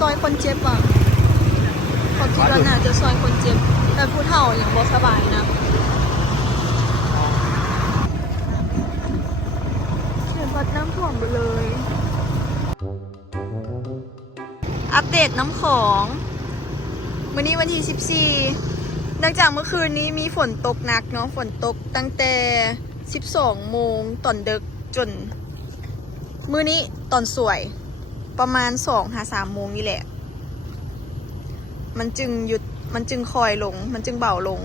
ซอยคนเจ็บอ่ะเขาคิดว่าน่าจะซอยคนเจ็บแต่ผู้เฒ่ายังบ่สบายนะเขียนวัดน้ำท่วมไปเลยอัปเดตน้ำของวันนี้วันที่14หลังจากเมื่อคืนนี้มีฝนตกหนักเนาะฝนตกตั้งแต่12 โมงตอนดึกจนมื้อนี้ตอนสวยประมาณ2-3 โมงนี่แหละมันจึงหยุดมันจึงคอยลงมันจึงเบาลง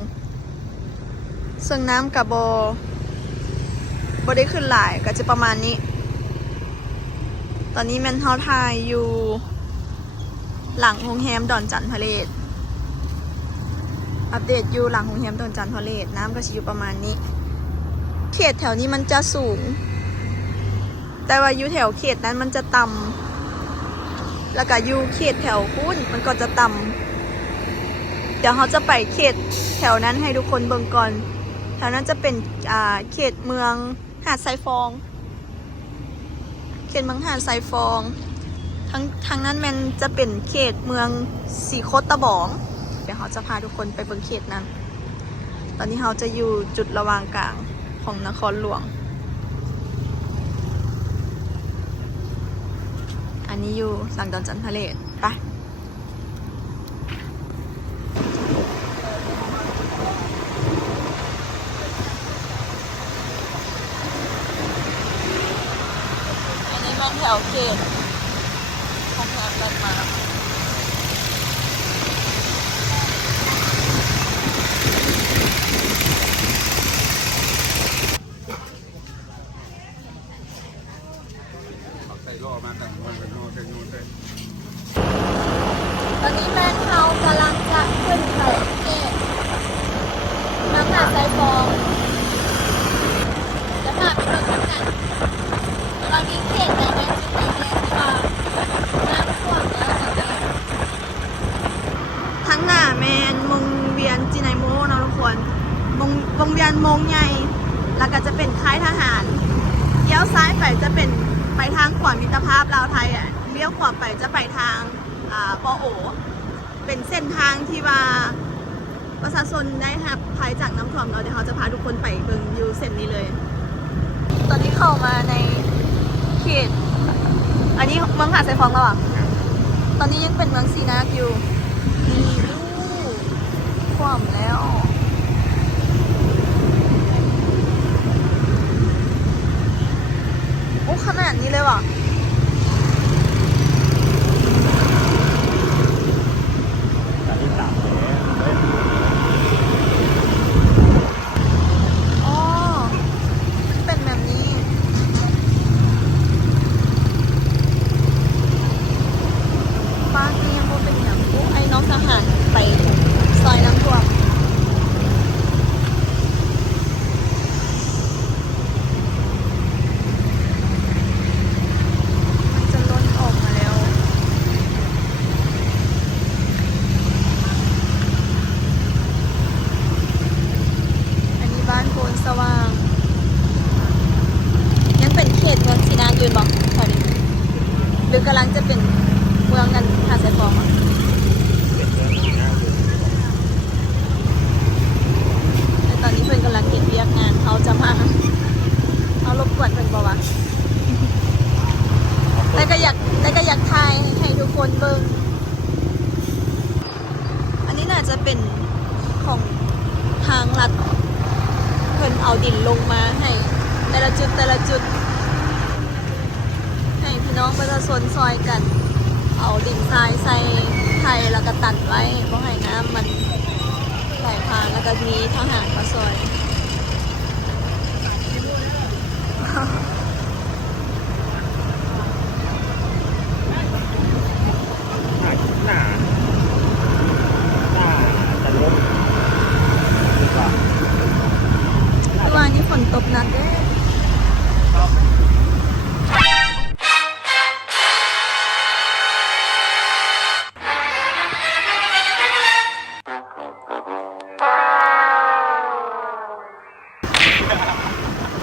ซึ่งน้ำกับบได้ขึ้นหลายก็จะประมาณนี้ตอนนี้แมนเฮาทายอยู่หลังโรงแรมดอนจันทร์พาเลทอัปเดตอยู่หลังโรงแรมดอนจันทร์พาเลทน้ำก็จะอยู่ประมาณนี้เขตแถวนี้มันจะสูงแต่ว่าอยู่แถวเขตนั้นมันจะต่ำแล้วก็อยู่เขตแถวคุ้นมันก็จะต่ำเดี๋ยวเขาจะไปเขตแถวนั้นให้ทุกคนเบิ่งก่อนแถวนั้นจะเป็นเขตเมืองหาดทรายฟองเขตเมืองหาดทรายฟองทางนั้นมันจะเป็นเขตเมืองสีโคตตะบองเดี๋ยวเขาจะพาทุกคนไปเบิ่งเขตนั้นตอนนี้เขาจะอยู่จุดระหว่างกลางของนครหลวงอันนี้อยู่หลังดอนจันทร์พาเลทไปอันนี้มันแถวเขตของงานแลนด์มาร์คตอนนี้แมนเฮากำลังจะขึ้นเขาเขตน้ำหาดทรายฟองจะพาไปดูกันตอนนี้เขตไหนแม่จุดไหนแม่ที่ว่าน้ำท่วมแล้วตอนนี้ทั้งหน้าแมนวงเวียนจีไนโมนะทุกคนวงเวียนมงใหญ่แล้วก็จะเป็นค่ายทหารเลี้ยวซ้ายไปจะเป็นไปทางขวามิตรภาพลาวไทยเลี้ยวขวาไปจะไปทางปอโอเป็นเส้นทางที่ว่าประชาชนได้รับภัยจากน้ำท่วมเราเดี๋ยวเขาจะพาทุกคนไปเบิ่งอยู่เส้นนี้เลยตอนนี้เข้ามาในเขตอันนี้เมืองหาดทรายฟองแล้วอ่ะตอนนี้ยังเป็นเมืองสีนาคอยู่นี่ท่วมแล้วโอ้ขนาดนี้เลยว่ะหรือกำลังจะเป็นเมืองกันหาดทรายฟองอ่ะตอนนี้เพื่อนกำลังเก็บเรียกงานเขาจะมาเขารบกวนเพื่อนบอกว่าแต่ก็อยากถ่ายให้ทุกคนเบิ่งอันนี้น่าจะเป็นของทางรัฐเพื่อนเอาดินลงมาให้แต่ละจุดให้พี่น้องประชาชนซอยกันเอาดินทรายใส่ไทยแล้วก็ตัดไว้เพราะให้น้ำมันไหลผ่านแล้วก็มีทหารมาซอยหน้าจะลบดีกว่า วันนี้ฝนตกหนักเด้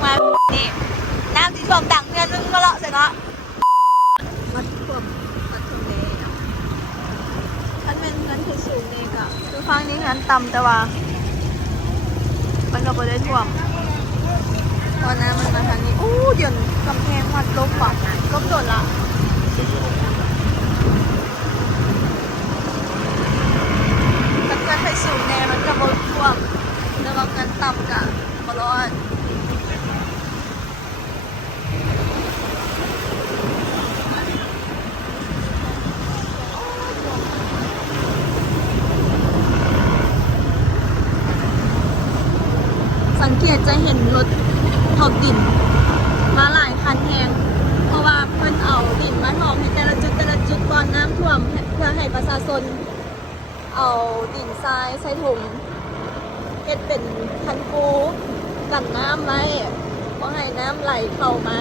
มานี่น้ เป็นเงินที่สูงนี่ก็คือฟังนี้เงินต่ำแต่ว่ามันก็บ่ได้ท่วมตอนนั้นมันมาทางนี้อู้เดี๋ยวกำแพงวัดลบปะลบโดนละถ้าเกิดไปสูงแน่มันก็บ่ท่วมแต่ว่าเงินต่ำก็บ่รอดสังเกตจะเห็นรถถมดินมาหลายคันแฮงเพราะว่าเพิ่นเอาดินมาถมให้แต่ละจุดก่อนน้ำท่วมเพื่อให้ประชาชนเอาดินทรายใส่ถุงเฮ็ดเป็นคันปูกันน้ำไว้บ่ให้น้ำไหลเข้ามา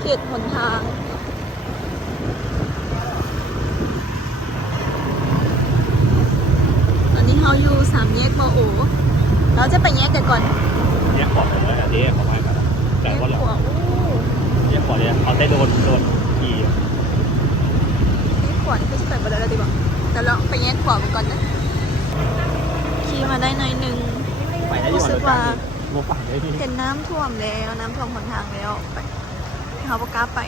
เขตหนทางเราอยู่สามแยกมอโอเราจะไปแยกกันก่อน แยกขวดเลยอันนี้ของไอ้กันแต่ว่าเรา แยกขวา แยกขวดเนี่ยเขาได้โดนขี่ แยกขวานี่ก็จะไปบ่ได้แล้วดีกว่าแต่เราไปแยกขวาไปก่อนนะขี่มาได้หน่อยหนึง ไปได้ รู้สึกว่า โมปั่นได้ที่ เห็นน้ำท่วมแล้วน้ำท่วมหนทางแล้วไปเขาบอกล้าไป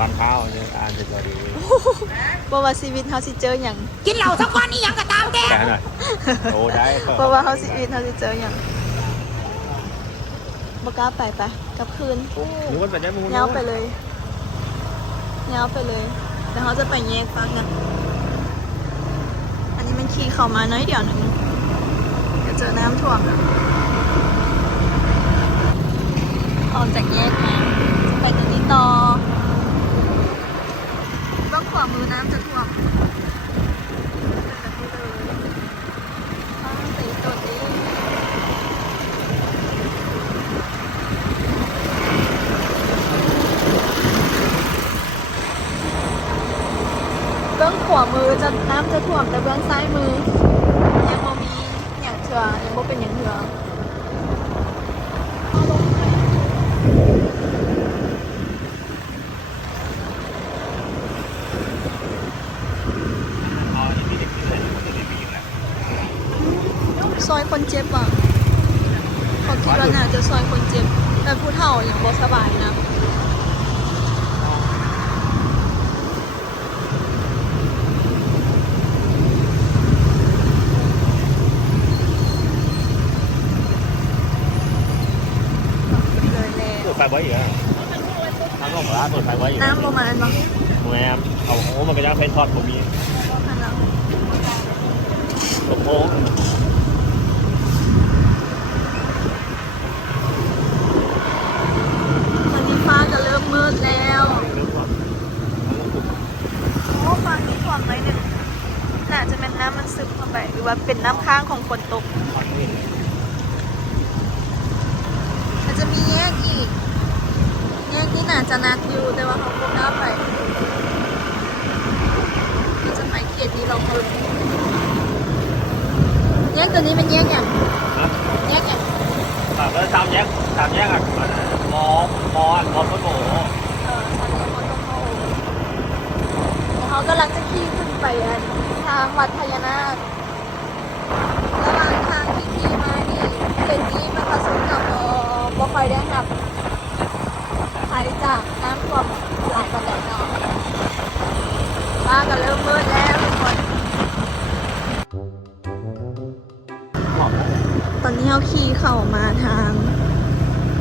บางข้าวเนี่ยอ่านเป็นตัวดี บอกว่าชีวิตเขาสิเจออย่าง กินเหล้าสักวันนี่ยังก็ตามแก แกหน่อยโอ้ได้ บอกว่าเขาชีวิตเขาสิเจออย่างบอกล้าไปไปกลับคืน นึกว่าเป็นยังมึง เงาไปเลยเงาไปเลยแล้วเขาจะไปแยกฟังกันอันนี้มันขี่เข้ามาน้อยเดียวหนึ่งเดี๋ยวเจอน้ำท่วมแล้วออกจากแยกมาจะไปกันที่ต่อต้องขวามือน้ำจะท่วมใส่ตัวนี้เบื้องขวามือจะน้ำจะท่วมแต่เบื้องซ้ายมือยังบ่มีอย่างเถื่อยังบ่เป็นอย่างเถื่อซอยคนเจ็บอ่ะเขาคิดว่าน่าจะซอยคนเจ็บแต่ผู้เฒ่าอย่างบ่สบายนะเลยแล้ เปิ ว ดไฟไว้อีกแล้วทั้งหมดแล้วเปิดไฟไว้อีก น้ำประมาณนั้นบ้าง โรงแรมเอาโอ้มันก็ยังไฟทอดผมมีโอ้โห ตอนนี้ฟ้าจะเริ่มมืดแล้วโอ้ฟ้ามีความไรหนึ่งน่าจะเป็นน้ำมันซึมเข้าไปหรือว่าเป็นน้ำค้างของฝนตกมันจะมีแยกอีกแยกนี่น่าจะนักอยู่แต่ว่าเขาคงน้าไปเราจะไปเขตนี้เราคนแยกตัวนี้มันแยกอย่างแยกอย่าง แบบแล้วสามแยกอ่ะมอต้นโบ เขากำลังจะขี่ขึ้นไปทางวัดพญานาคระหว่างทางที่ขี่มานี่เส้นนี้มันผสมกับบ่ค่อยได้หับหายจากน้ำท่วมหลายปันไดเนาะฟ้าก็เริ่มมืดแล้วทุกคนตอนนี้เราขี่เข้ามาทาง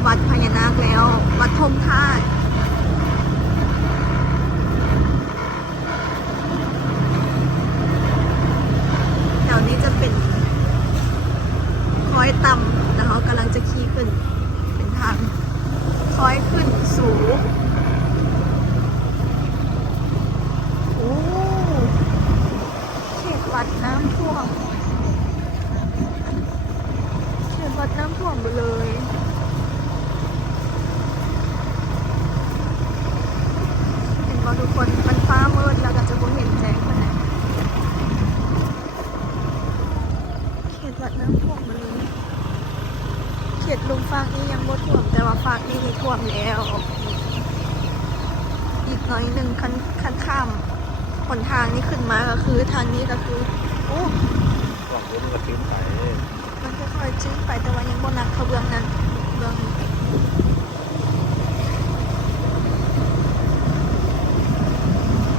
วัดพญานาคแล้ววัดพรหมธาตุแถวนี้จะเป็นคอยต่ำแล้วเขากำลังจะขี่ขึ้นเป็นทางคอยขึ้นสูงโอ้เขตวัดน้ำท่วมเขตวัดน้ำท่วมไปเลยเห็นว่าทุกคนมันฟ้ามืดแล้วก็จะบ่เห็นแจ้งมันไหนเขตวัดน้ำท่วมไปเลยเขตลุงฟากนี่ยังบ่ท่วมแต่ว่าฟากนี่ท่วมแล้ว น้อยหนึ่งคันข้ามหนทางนี้ขึ้นมาก็คือทางนี้ก็คือโอ้ หวังว่ามันจะตื้นไป มันค่อยๆจื้อไปแต่ว่ายังบนหนักเขาเบื้องนั้นเบื้อง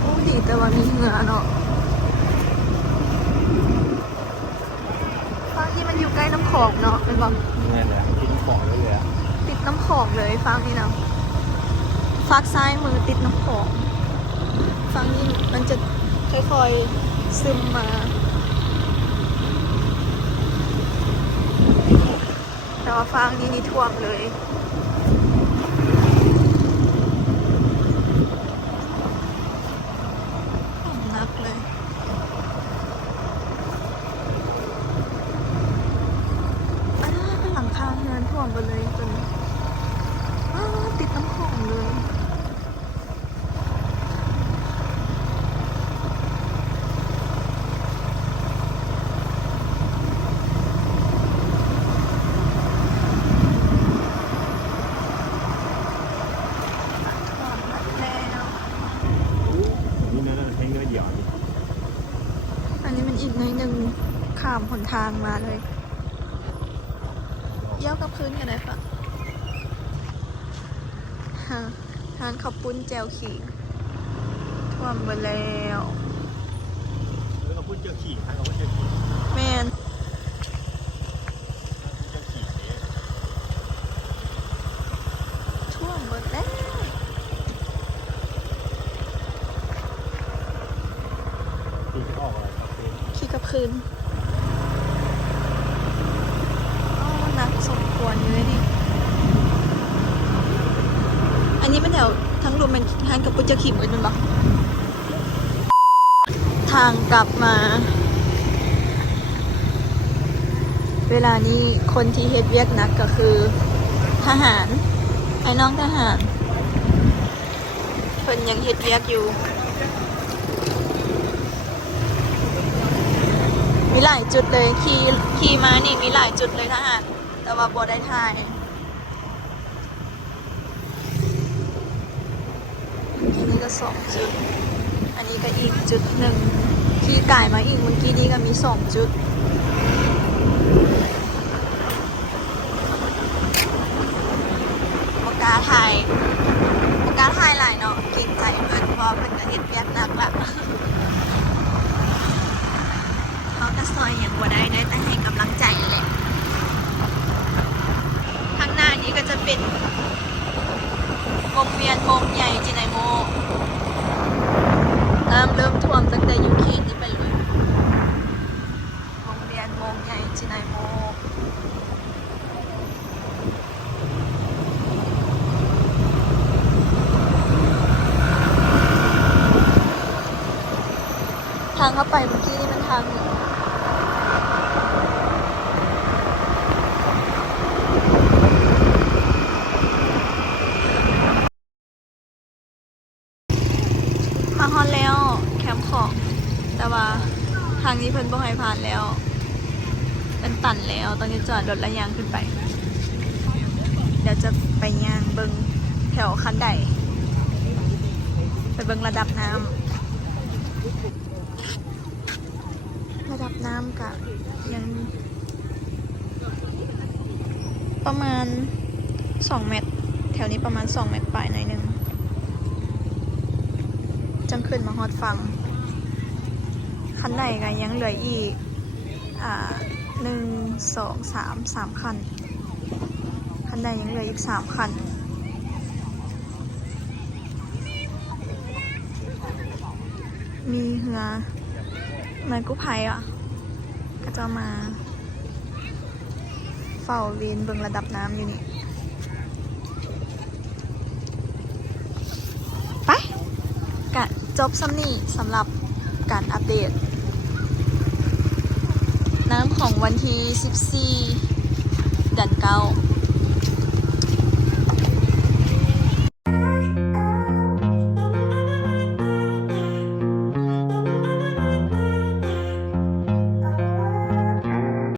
โอ้ดีแต่ว่ามีเหงื่อเนาะฟังที่มันอยู่ใกล้น้ำโขงเนาะเป็นบอก นี่แหละกินของเลยเลย ติดน้ำโขงเลยฟังนี่เนาะฟักซ้ายมือติดน้ำโขงฟังนี่มันจะค่อยๆซึมมา แต่ว่าฟังนี่ท่วมเลยนักเลยหลังคาเงินท่วมไปเลยจนติดน้ำของเลยแล้ว นี่นั่นให้เงยหยอด อันนี้มันอีกหน่อยหนึ่งข้ามหนทางมาเลยเย้ากับพื้นกันได้ปะฮะทานข้าวปุ้นแจวขิงท่วมไปแล้ว แล้วก็พูดเจอขี่ใครเขาพูดเจอขี่ แมน เจอขี่เสีย ท่วมหมดแล้ว ตีจะออกอะไรครับเป็น ขี่กับพื้นอ๋อหนักสมควรอยู่เลยนี่ อันนี้มันแถวทั้งรวมเป็นทางกับปุจจขิมกันเป็นปะทางกลับมา เวลานี้คนที่เฮ็ดเวียกหนักก็คือทหารไอ้น้องทหารเพิ่นยังเฮ็ดเวียกอยู่ มีหลายจุดเลยขี่มานี่มีหลายจุดเลยทหารแต่ว่าบ่ได้ถ่ายอันนี้ก็2 จุด อันนี้ก็อีกจุดหนึ่งขี่ไก่มาอีกเมื่อกี้นี้ก็มี2 จุดปากกาไทยหลายเนาะเก่งใจเพิ่นเพราะเพิ่นก็เฮ็ดเวียกหนักละเขาก็ซอยอย่างบ่ได้แต่ให้กำลังใจแหละข้างหน้านี้ก็จะเป็นวงเวียนวงใหญ่จิไนโมน้ำเริ่มท่วมตั้งแต่อยู่เขตนี้ไปเลยวงเวียนวงใหญ่จิไนโมทางเข้าไปเมื่อกี้นี่มันทางหนึ่งมาฮอนแล้วแคมป์ของแต่ว่าทางนี้เพิ่นบ่ให้ผ่านแล้วเป็นตันแล้วตอนนี้จอดรถแล้วยางขึ้นไป เดี๋ยวจะไปย่างเบิงแถวคันไดไปเบิงระดับน้ำกะยังประมาณ2 เมตรแถวนี้ประมาณ2 เมตรปลายหน่อยนึงจังขึ้นมาฮอดฟังคันไหนกันยังเหลืออีก1 2 3 คันคันใดยังเหลืออีก3 คันมีเหือหน่วยกู้ภัยก็จะมาเฝ้าเวียนเบิ่งระดับน้ำอยู่นี่ไปกะจบซ้ำนี่สำหรับการอัปเดตน้ำของวันที่14 เดือน 9